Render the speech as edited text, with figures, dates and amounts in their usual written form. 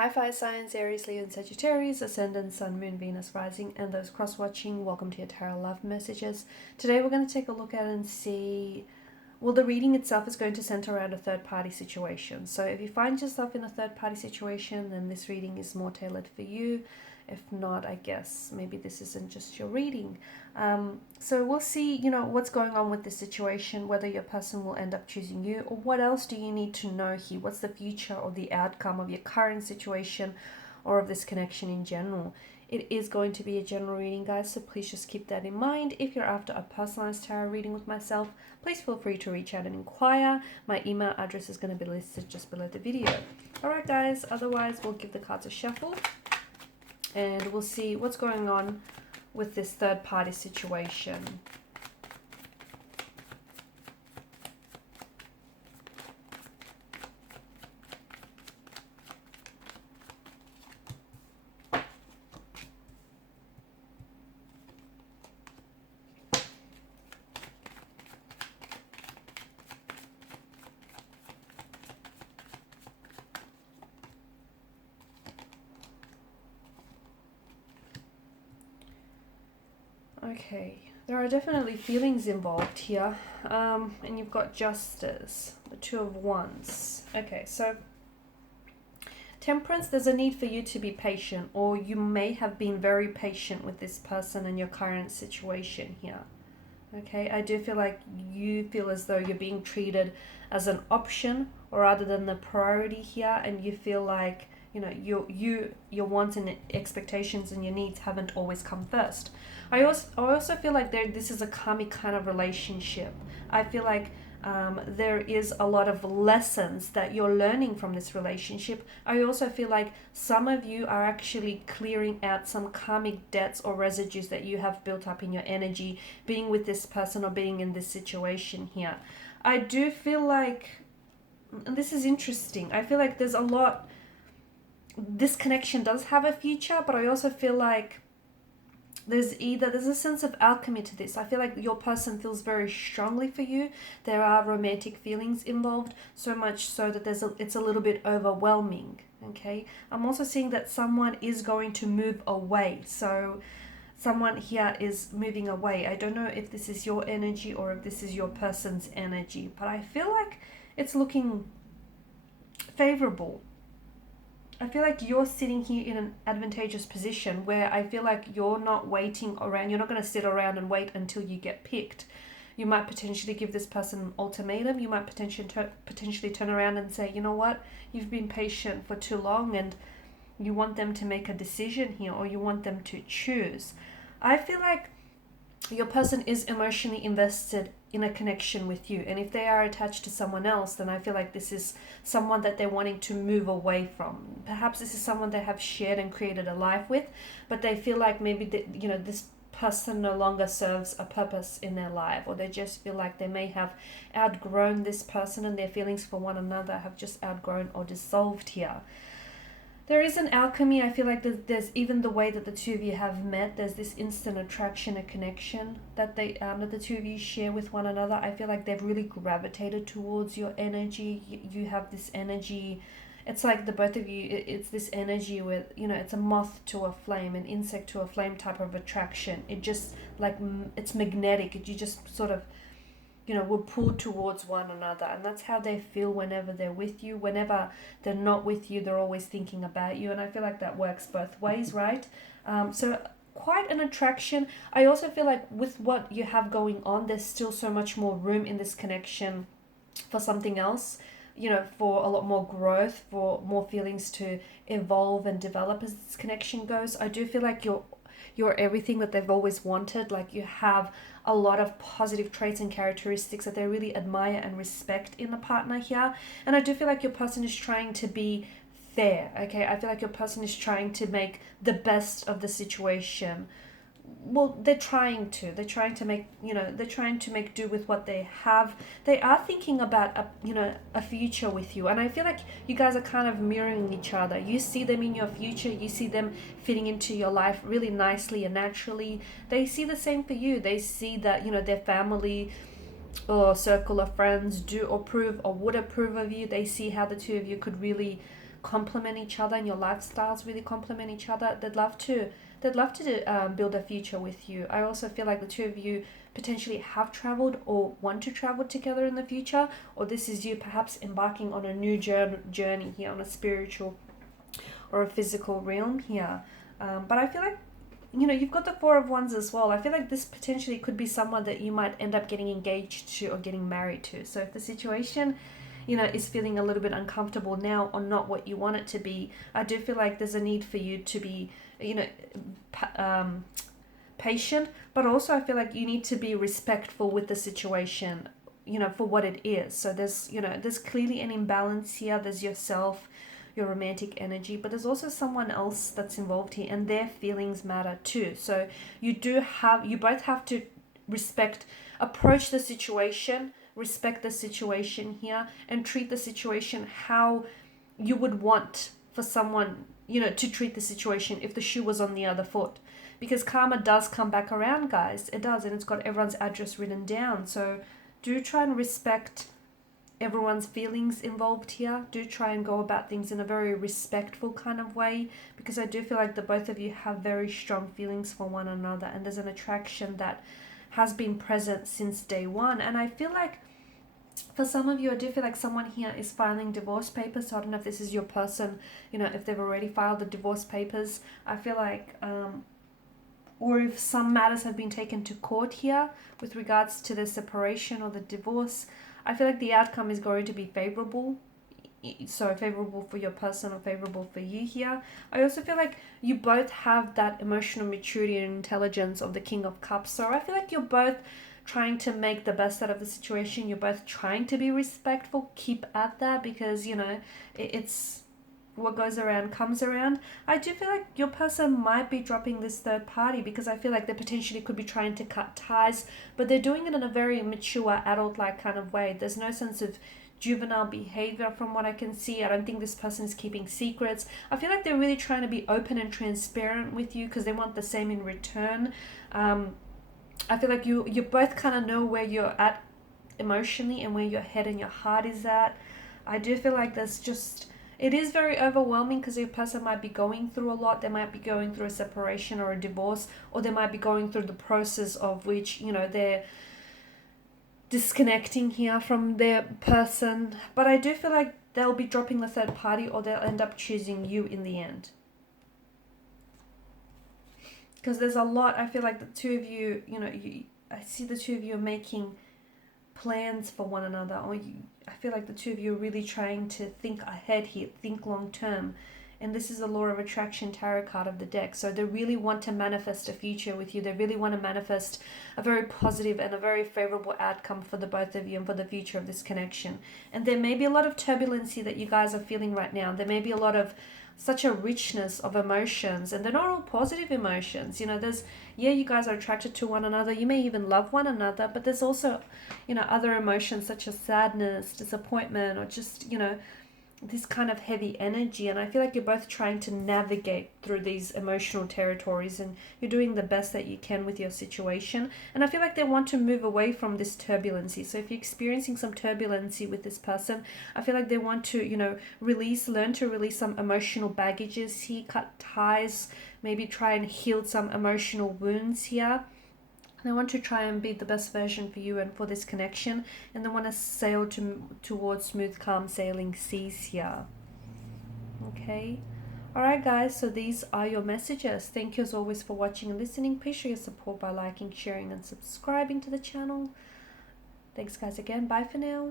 Hi, Fire Signs, Aries, Leo, and Sagittarius, Ascendant, Sun, Moon, Venus, Rising, and those cross-watching. Welcome to your Tarot Love Messages. Today we're going to take a look at and see, well, the reading itself is going to center around a third-party situation. So if you find yourself in a third-party situation, then this reading is more tailored for you. If not, I guess maybe this isn't just your reading. So we'll see, what's going on with this situation, whether your person will end up choosing you, or what else do you need to know here? What's the future or the outcome of your current situation or of this connection in general? It is going to be a general reading, guys, so please just keep that in mind. If you're after a personalized tarot reading with myself, please feel free to reach out and inquire. My email address is going to be listed just below the video. Alright, guys, otherwise we'll give the cards a shuffle and we'll see what's going on with this third party situation. Okay, there are definitely feelings involved here, and you've got Justice, the Two of Wands. Okay, so Temperance, there's a need for you to be patient, or you may have been very patient with this person and your current situation here. Okay, I do feel like you feel as though you're being treated as an option or rather than the priority here, and you feel like your wants and expectations and your needs haven't always come first. I also feel like this is a karmic kind of relationship. I feel like there is a lot of lessons that you're learning from this relationship. I also feel like some of you are actually clearing out some karmic debts or residues that you have built up in your energy being with this person or being in this situation here. I do feel like, and this is interesting, I feel like there's a lot, this connection does have a future, but I also feel like there's a sense of alchemy to this. I feel like your person feels very strongly for you. There are romantic feelings involved, so much so that it's a little bit overwhelming. Okay, I'm also seeing that someone is going to move away. So someone here is moving away. I don't know if this is your energy or if this is your person's energy, but I feel like it's looking favorable. I feel like you're sitting here in an advantageous position where I feel like you're not waiting around. You're not going to sit around and wait until you get picked. You might potentially give this person an ultimatum. You might potentially turn around and say, you know what, you've been patient for too long and you want them to make a decision here, or you want them to choose. I feel like your person is emotionally invested in a connection with you, and if they are attached to someone else, then I feel like this is someone that they're wanting to move away from. Perhaps this is someone they have shared and created a life with, but they feel like maybe this person no longer serves a purpose in their life, or they just feel like they may have outgrown this person and their feelings for one another have just outgrown or dissolved here. There is an alchemy. I feel like there's even the way that the two of you have met. There's this instant attraction, a connection that that the two of you share with one another. I feel like they've really gravitated towards your energy. You have this energy. It's like the both of you. It's this energy with it's a moth to a flame, an insect to a flame type of attraction. It just like it's magnetic. You just sort of will pull towards one another, and that's how they feel whenever they're with you. Whenever they're not with you, they're always thinking about you, and I feel like that works both ways, right? So quite an attraction. I also feel like with what you have going on, there's still so much more room in this connection for something else, for a lot more growth, for more feelings to evolve and develop as this connection goes. I do feel like you're everything that they've always wanted. Like you have a lot of positive traits and characteristics that they really admire and respect in a partner here. And I do feel like your person is trying to be fair, okay? I feel like your person is trying to make the best of the situation. Well, they're trying to make they're trying to make do with what they have. They are thinking about a future with you, and I feel like you guys are kind of mirroring each other. You see them in your future, you see them fitting into your life really nicely and naturally. They see the same for you. They see that their family or circle of friends do approve or would approve of you. They see how the two of you could really complement each other and your lifestyles really complement each other. They'd love to build a future with you. I also feel like the two of you potentially have traveled or want to travel together in the future, or this is you perhaps embarking on a new journey here, on a spiritual or a physical realm here. But I feel like, you've got the Four of Wands as well. I feel like this potentially could be someone that you might end up getting engaged to or getting married to. So if the situation, is feeling a little bit uncomfortable now or not what you want it to be, I do feel like there's a need for you to be, patient, but also I feel like you need to be respectful with the situation, for what it is. So there's clearly an imbalance here. There's yourself, your romantic energy, but there's also someone else that's involved here, and their feelings matter too. So you both have to approach the situation, respect the situation here, and treat the situation how you would want for someone, to treat the situation if the shoe was on the other foot. Because karma does come back around, guys. It does, and it's got everyone's address written down. So do try and respect everyone's feelings involved here. Do try and go about things in a very respectful kind of way, because I do feel like the both of you have very strong feelings for one another, and there's an attraction that has been present since day one. And I feel like for some of you, I do feel like someone here is filing divorce papers. So I don't know if this is your person, if they've already filed the divorce papers. I feel like, or if some matters have been taken to court here with regards to the separation or the divorce, I feel like the outcome is going to be favorable. So favorable for your person or favorable for you here. I also feel like you both have that emotional maturity and intelligence of the King of Cups. So I feel like you're both trying to make the best out of the situation. You're both trying to be respectful. Keep at that, because, it's what goes around comes around. I do feel like your person might be dropping this third party, because I feel like they potentially could be trying to cut ties, but they're doing it in a very mature, adult-like kind of way. There's no sense of juvenile behavior from what I can see. I don't think this person is keeping secrets. I feel like they're really trying to be open and transparent with you because they want the same in return. I feel like you both kind of know where you're at emotionally and where your head and your heart is at. I do feel like it is very overwhelming, because your person might be going through a lot. They might be going through a separation or a divorce, or they might be going through the process of which, they're disconnecting here from their person. But I do feel like they'll be dropping the third party, or they'll end up choosing you in the end. Because there's a lot, I feel like the two of you, I see the two of you are making plans for one another, or I feel like the two of you are really trying to think ahead here, think long term. And this is the Law of Attraction tarot card of the deck. So they really want to manifest a future with you. They really want to manifest a very positive and a very favorable outcome for the both of you and for the future of this connection. And there may be a lot of turbulency that you guys are feeling right now. There may be a lot of such a richness of emotions, and they're not all positive emotions. You guys are attracted to one another. You may even love one another, but there's also, other emotions such as sadness, disappointment, or just, this kind of heavy energy. And I feel like you're both trying to navigate through these emotional territories, and you're doing the best that you can with your situation. And I feel like they want to move away from this turbulency. So if you're experiencing some turbulency with this person, I feel like they want to, learn to release some emotional baggages here, cut ties, maybe try and heal some emotional wounds here. And I want to try and be the best version for you and for this connection. And they want to sail towards smooth, calm sailing seas here. Okay. Alright guys, so these are your messages. Thank you as always for watching and listening. Please show your support by liking, sharing and subscribing to the channel. Thanks guys again. Bye for now.